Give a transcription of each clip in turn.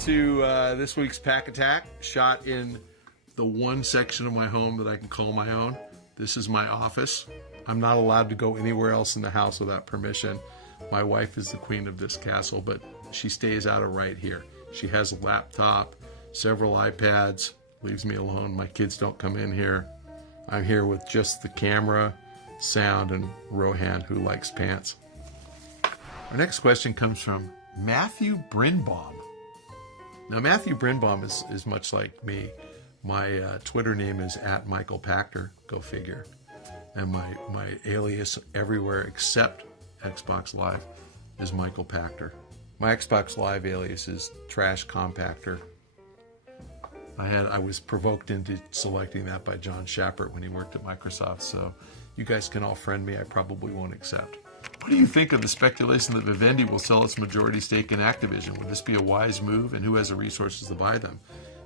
to this week's Pack Attack, shot in the one section of my home that I can call my own. This is my office. I'm not allowed to go anywhere else in the house without permission. My wife is the queen of this castle, but she stays out of right here. She has a laptop, several iPads, leaves me alone. My kids don't come in here. I'm here with just the camera, sound, and Rohan, who likes pants. Our next question comes from Matthew Brinbaum. Now, Matthew Brinbaum is much like me. My Twitter name is @MichaelPachter, go figure. And my alias everywhere except Xbox Live is Michael Pachter. My Xbox Live alias is Trash Compactor. I was provoked into selecting that by John Schappert when he worked at Microsoft, so you guys can all friend me. I probably won't accept. What do you think of the speculation that Vivendi will sell its majority stake in Activision? Would this be a wise move, and who has the resources to buy them?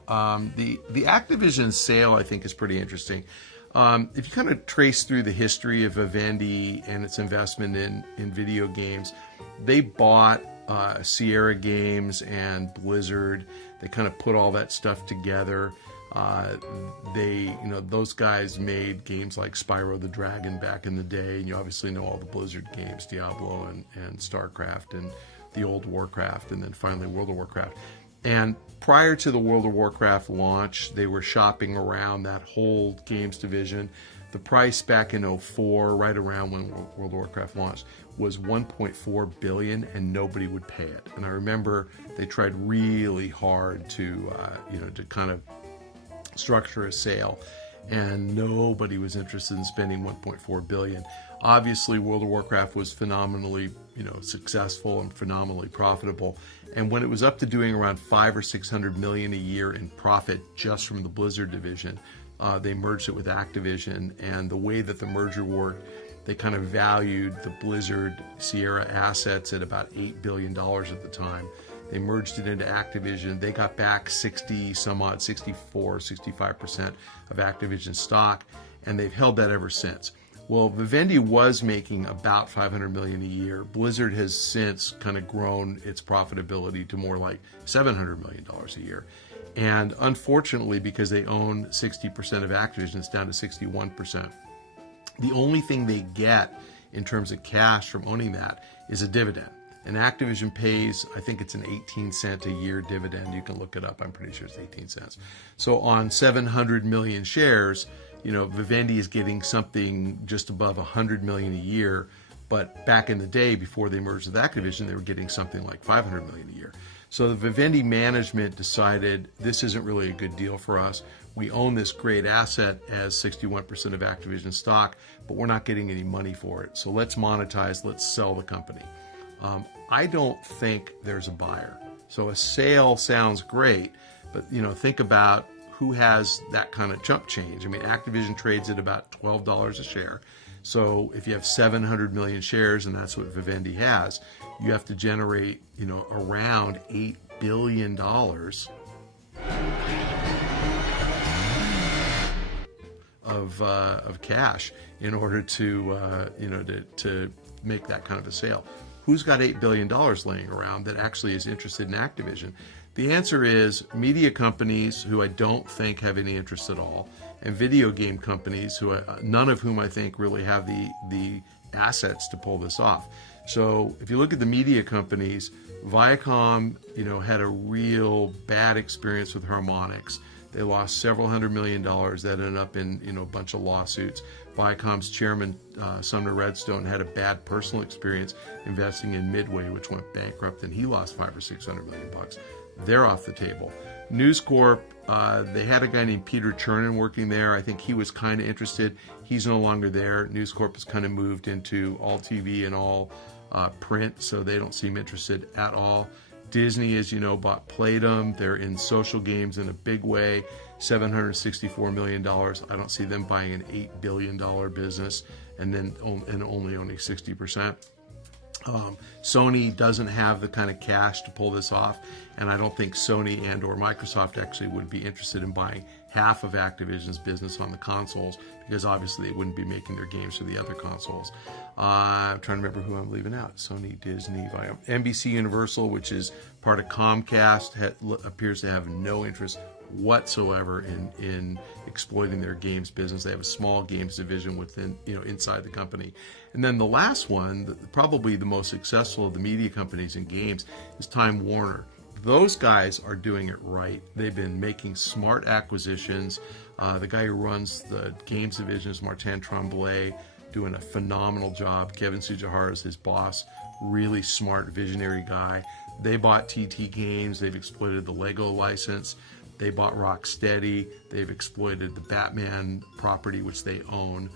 The Activision sale, I think, is pretty interesting. If you kind of trace through the history of Vivendi and its investment in video games, they bought Sierra Games and Blizzard. They kind of put all that stuff together. Those guys made games like Spyro the Dragon back in the day, and you obviously know all the Blizzard games, Diablo and StarCraft and the old Warcraft, and then finally World of Warcraft. And prior to the World of Warcraft launch, they were shopping around that whole games division. The price back in 2004, right around when World of Warcraft launched, was $1.4 billion, and nobody would pay it. And I remember they tried really hard to kind of structure a sale, and nobody was interested in spending $1.4 billion. Obviously, World of Warcraft was phenomenally, successful and phenomenally profitable. And when it was up to doing around $500 or $600 million a year in profit just from the Blizzard division, they merged it with Activision. And the way that the merger worked, they kind of valued the Blizzard Sierra assets at about $8 billion at the time. They merged it into Activision. They got back 65% of Activision stock, and they've held that ever since. Well, Vivendi was making about $500 million a year. Blizzard has since kind of grown its profitability to more like $700 million a year. And unfortunately, because they own 60% of Activision, it's down to 61%. The only thing they get in terms of cash from owning that is a dividend. And Activision pays, I think it's an 18-cent a year dividend. You can look it up. I'm pretty sure it's 18 cents. So on 700 million shares, Vivendi is getting something just above 100 million a year. But back in the day, before they merged with Activision, they were getting something like 500 million a year. So the Vivendi management decided this isn't really a good deal for us. We own this great asset as 61% of Activision stock, but we're not getting any money for it. So let's monetize, let's sell the company. I don't think there's a buyer. So a sale sounds great, but think about who has that kind of chump change. I mean, Activision trades at about $12 a share. So if you have 700 million shares, and that's what Vivendi has, you have to generate, around $8 billion of cash in order to make that kind of a sale. Who's got $8 billion laying around that actually is interested in Activision? The answer is media companies who I don't think have any interest at all, and video game companies none of whom I think really have the assets to pull this off. So if you look at the media companies, Viacom, had a real bad experience with Harmonix. They lost several $100 million. That ended up in a bunch of lawsuits. Viacom's chairman, Sumner Redstone, had a bad personal experience investing in Midway, which went bankrupt, and he lost $500 or $600 million. They're off the table. News Corp, they had a guy named Peter Chernin working there. I think he was kind of interested. He's no longer there. News Corp has kind of moved into all TV and all print, so they don't seem interested at all. Disney, as you know, bought Playdom. They're in social games in a big way. $764 million. I don't see them buying an $8 billion business and only owning 60%. Sony doesn't have the kind of cash to pull this off, and I don't think Sony and or Microsoft actually would be interested in buying half of Activision's business on the consoles, because obviously they wouldn't be making their games for the other consoles. I'm trying to remember who I'm leaving out. Sony, Disney, NBC Universal, which is part of Comcast, appears to have no interest whatsoever in exploiting their games business. They have a small games division within, inside the company. And then the last one, probably the most successful of the media companies in games, is Time Warner. Those guys are doing it right. They've been making smart acquisitions. The guy who runs the games division is Martin Tremblay, doing a phenomenal job. Kevin Tsujihara is his boss, really smart, visionary guy. They bought TT Games. They've exploited the Lego license. They bought Rocksteady. They've exploited the Batman property, which they own.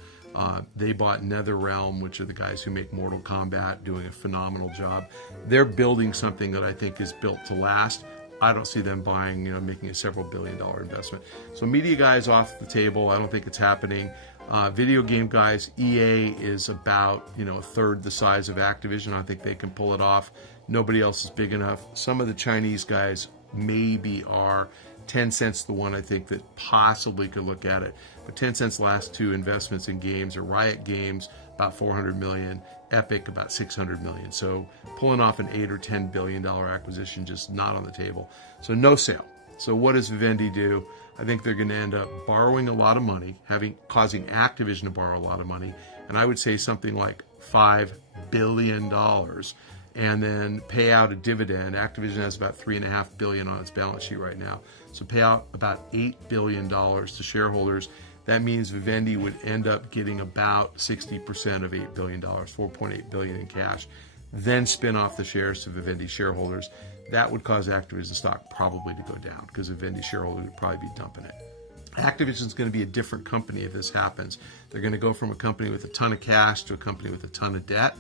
They bought NetherRealm, which are the guys who make Mortal Kombat, doing a phenomenal job. They're building something that I think is built to last. I don't see them buying, making a several billion-dollar investment. So media guys off the table. I don't think it's happening. Video game guys, EA is about, a third the size of Activision. I think they can pull it off. Nobody else is big enough. Some of the Chinese guys maybe are. Tencent's the one I think that possibly could look at it. But Tencent's last two investments in games are Riot Games, about $400 million, Epic, about $600 million. So pulling off an $8 or $10 billion acquisition, just not on the table. So no sale. So what does Vivendi do? I think they're going to end up borrowing a lot of money, causing Activision to borrow a lot of money, and I would say something like $5 billion, and then pay out a dividend. Activision has about $3.5 billion on its balance sheet right now. So pay out about $8 billion to shareholders. That means Vivendi would end up getting about 60% of $8 billion, $4.8 billion in cash, then spin off the shares to Vivendi shareholders. That would cause Activision stock probably to go down, because Vivendi shareholders would probably be dumping it. Activision's going to be a different company if this happens. They're going to go from a company with a ton of cash to a company with a ton of debt.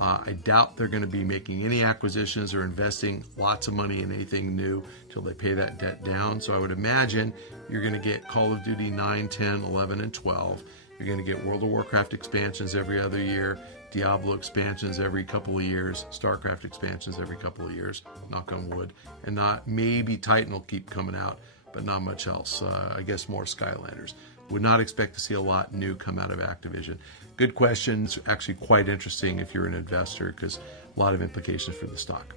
I doubt they're going to be making any acquisitions or investing lots of money in anything new until they pay that debt down. So I would imagine you're going to get Call of Duty 9, 10, 11, and 12. You're going to get World of Warcraft expansions every other year, Diablo expansions every couple of years, StarCraft expansions every couple of years, knock on wood. And maybe Titan will keep coming out, but not much else. I guess more Skylanders. Would not expect to see a lot new come out of Activision. Good questions, actually quite interesting if you're an investor, because a lot of implications for the stock.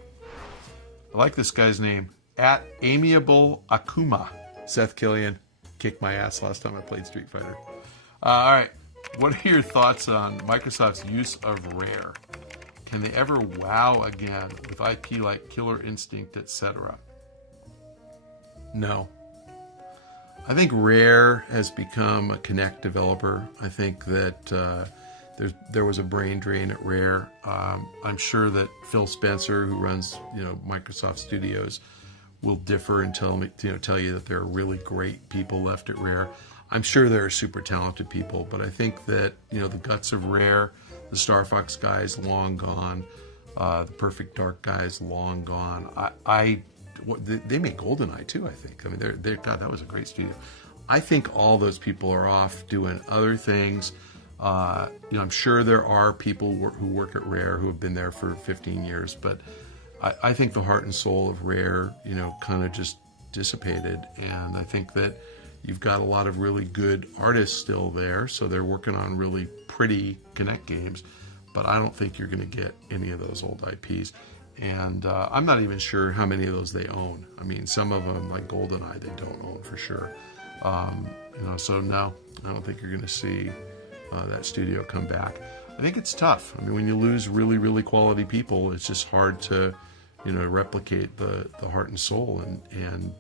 I like this guy's name, @Amiable Akuma. Seth Killian kicked my ass last time I played Street Fighter. All right, what are your thoughts on Microsoft's use of Rare? Can they ever wow again with IP like Killer Instinct, etc.? No. I think Rare has become a Kinect developer. I think that there was a brain drain at Rare. I'm sure that Phil Spencer, who runs Microsoft Studios, will differ and tell you that there are really great people left at Rare. I'm sure there are super talented people, but I think that the guts of Rare, the Star Fox guys long gone, the Perfect Dark guys long gone. They make GoldenEye too, I think. I mean, God, that was a great studio. I think all those people are off doing other things. I'm sure there are people who work at Rare who have been there for 15 years, but I think the heart and soul of Rare, kind of just dissipated. And I think that you've got a lot of really good artists still there, so they're working on really pretty Kinect games, but I don't think you're going to get any of those old IPs. And I'm not even sure how many of those they own. I mean, some of them, like GoldenEye, they don't own for sure. So no, I don't think you're going to see that studio come back. I think it's tough. I mean, when you lose really, really quality people, it's just hard to, replicate the heart and soul. And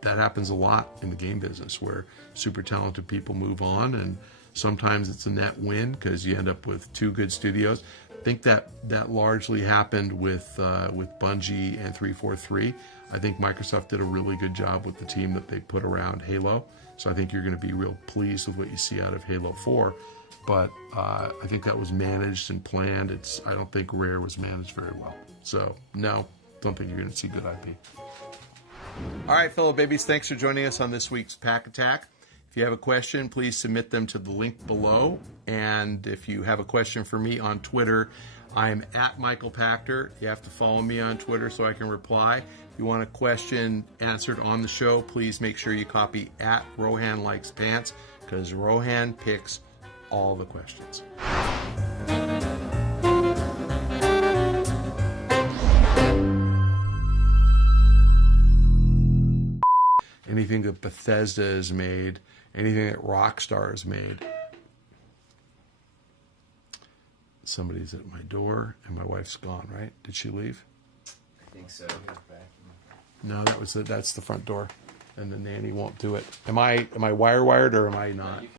that happens a lot in the game business, where super talented people move on, and sometimes it's a net win because you end up with two good studios. I think that largely happened with Bungie and 343. I think Microsoft did a really good job with the team that they put around Halo. So I think you're going to be real pleased with what you see out of Halo 4. But I think that was managed and planned. I don't think Rare was managed very well. So no, don't think you're going to see good IP. All right, fellow babies, thanks for joining us on this week's Pack Attack. If you have a question, please submit them to the link below. And if you have a question for me on Twitter, I am at Michael Pachter. You have to follow me on Twitter so I can reply. If you want a question answered on the show, please make sure you copy at Rohan Likes Pants, because Rohan picks all the questions. Anything that Bethesda has made, anything that Rockstar has made. Somebody's at my door, and my wife's gone, right? Did she leave? I think so. No, that's the front door, and the nanny won't do it. Am I wired or am I not?